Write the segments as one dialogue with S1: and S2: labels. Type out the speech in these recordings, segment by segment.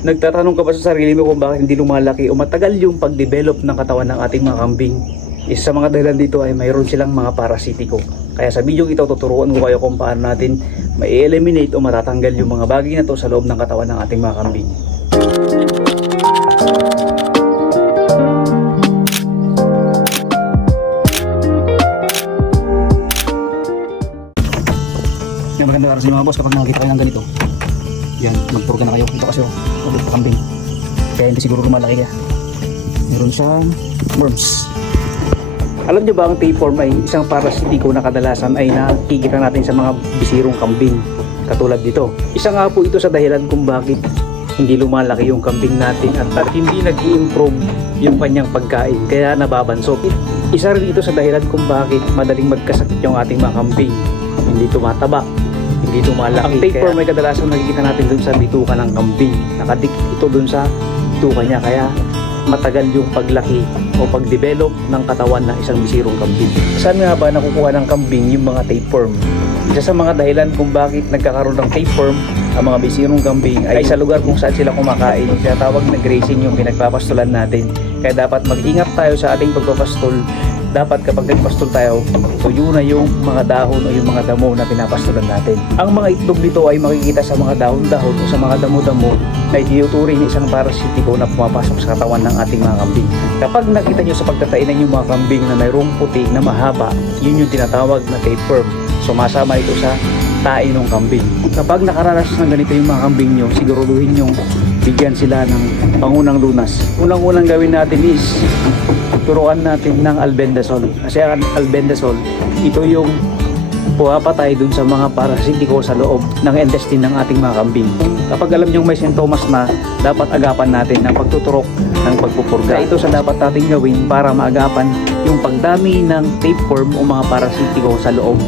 S1: Nagtatanong ka ba sa sarili mo kung bakit hindi lumalaki o matagal yung pag-develop ng katawan ng ating mga kambing? Isa sa mga dahilan dito ay mayroon silang mga parasitiko. Kaya sa video ito tuturuan ko kayo kung paano natin ma-eliminate o matatanggal yung mga bagay na to sa loob ng katawan ng ating mga kambing. Yung maganda para sa mga boss kapag nakakita kayo ng ganito. Yan, magpurga na kayo. Ito kasi oh, ulit pa kambing. Kaya hindi siguro lumalaki kaya. Meron siyang worms. Alam nyo ba ang tapeworm ay isang parasitiko na kadalasan ay nakikita natin sa mga bisirong kambing katulad dito. Isa nga po ito sa dahilan kung bakit hindi lumalaki yung kambing natin at, at hindi nag improve yung kanyang pagkain kaya nababansot. Isa rin ito sa dahilan kung bakit madaling magkasakit yung ating mga kambing. Hindi tumataba, hindi lumalaki. Ang tapeworm ay kadalasan nakikita natin dun sa bituka ng kambing. Nakadikit ito dun sa bituka niya kaya matagal yung paglaki o pag-develop ng katawan ng isang bisirong kambing. Saan nga ba nakukuha ng kambing yung mga tapeworm? Isa sa mga dahilan kung bakit nagkakaroon ng tapeworm ang mga bisirong kambing ay sa lugar kung saan sila kumakain. Kaya tawag na grazing yung pinagpapastulan natin. Kaya dapat mag-ingat tayo sa ating pagpapastol. Dapat kapag nagpastol tayo, tuyo na yung mga dahon o yung mga damo na pinapastulan natin. Ang mga itlog dito ay makikita sa mga dahon-dahon o sa mga damo-damo ay tinuturing isang parasitiko na pumapasok sa katawan ng ating mga kambing. Kapag nakita nyo sa pagtatainan yung mga kambing na mayroong puti na mahaba, yun yung tinatawag na tapeworm. Sumasama ito sa tae ng kambing. Kapag nakaranas ng ganito yung mga kambing nyo, siguraduhin nyo bigyan sila ng pangunang lunas. Unang-unang gawin natin is turuan natin ng albendazole. Kasi ang albendazole, ito yung pumapatay dun sa mga parasitiko sa loob ng intestine ng ating mga kambing. Kapag alam nyo may sintomas na, dapat agapan natin ng pagtuturok ng pagpupurga. Ito sa dapat natin gawin para maagapan yung pagdami ng tapeworm o mga parasitiko sa loob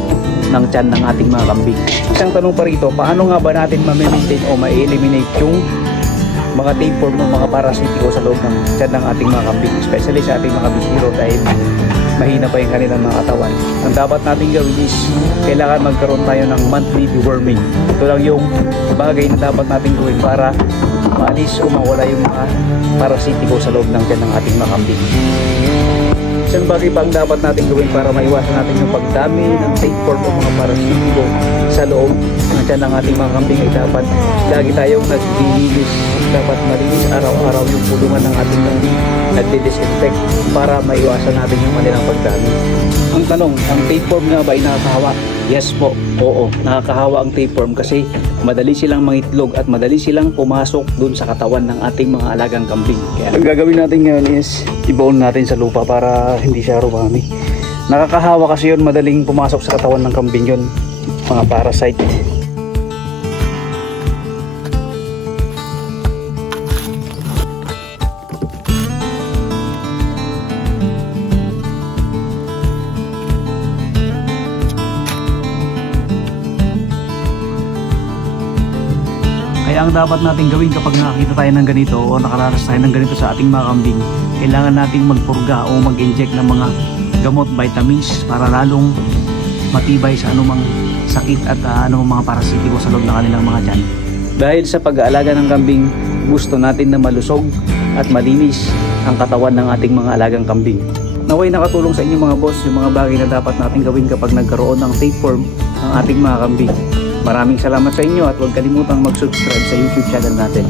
S1: ng tiyan ng ating mga kambing. Isang tanong pa rito, paano nga ba natin ma-maintain o ma-eliminate yung mga tapeworm o mga parasitiko sa loob ng tiyan ng ating mga kambing, especially sa ating mga bisiro dahil mahina pa yung kanilang mga katawan. Ang dapat natin gawin is kailangan magkaroon tayo ng monthly deworming. Ito lang yung bagay na dapat natin gawin para maalis o mawala yung mga parasitiko sa loob ng tiyan ng ating mga kambing. Isang bagay pa ang dapat natin gawin para maiwasan natin yung pagdami ng tapeworm o mga parasitiko sa loob ng tiyan ng ating mga kambing ay dapat lagi tayong malinis araw-araw yung pulungan ng ating kambing nagdi-disinfect para maiwasan natin yung kanilang pagdami. Ang tanong, ang tapeworm nga ba ay nakakahawa? Yes po, oo. Nakakahawa ang tapeworm kasi madali silang mangitlog at madali silang pumasok dun sa katawan ng ating mga alagang kambing. Kaya ang gagawin natin ngayon is ibaon natin sa lupa para hindi siya rumami. Nakakahawa kasi yun, madaling pumasok sa katawan ng kambing yun. Mga parasite. Ang dapat natin gawin kapag nakakita tayo ng ganito o nakaranas tayo ng ganito sa ating mga kambing, kailangan nating magpurga o mag-inject ng mga gamot, vitamins para lalong matibay sa anumang sakit at uh, anumang mga parasitiko sa loob ng kanilang mga tiyan. Dahil sa pag-aalaga ng kambing, gusto natin na malusog at malinis ang katawan ng ating mga alagang kambing. Naway nakatulong sa inyo mga boss yung mga bagay na dapat natin gawin kapag nagkaroon ng tapeworm ang ating mga kambing. Maraming salamat sa inyo at huwag kalimutang mag-subscribe sa YouTube channel natin.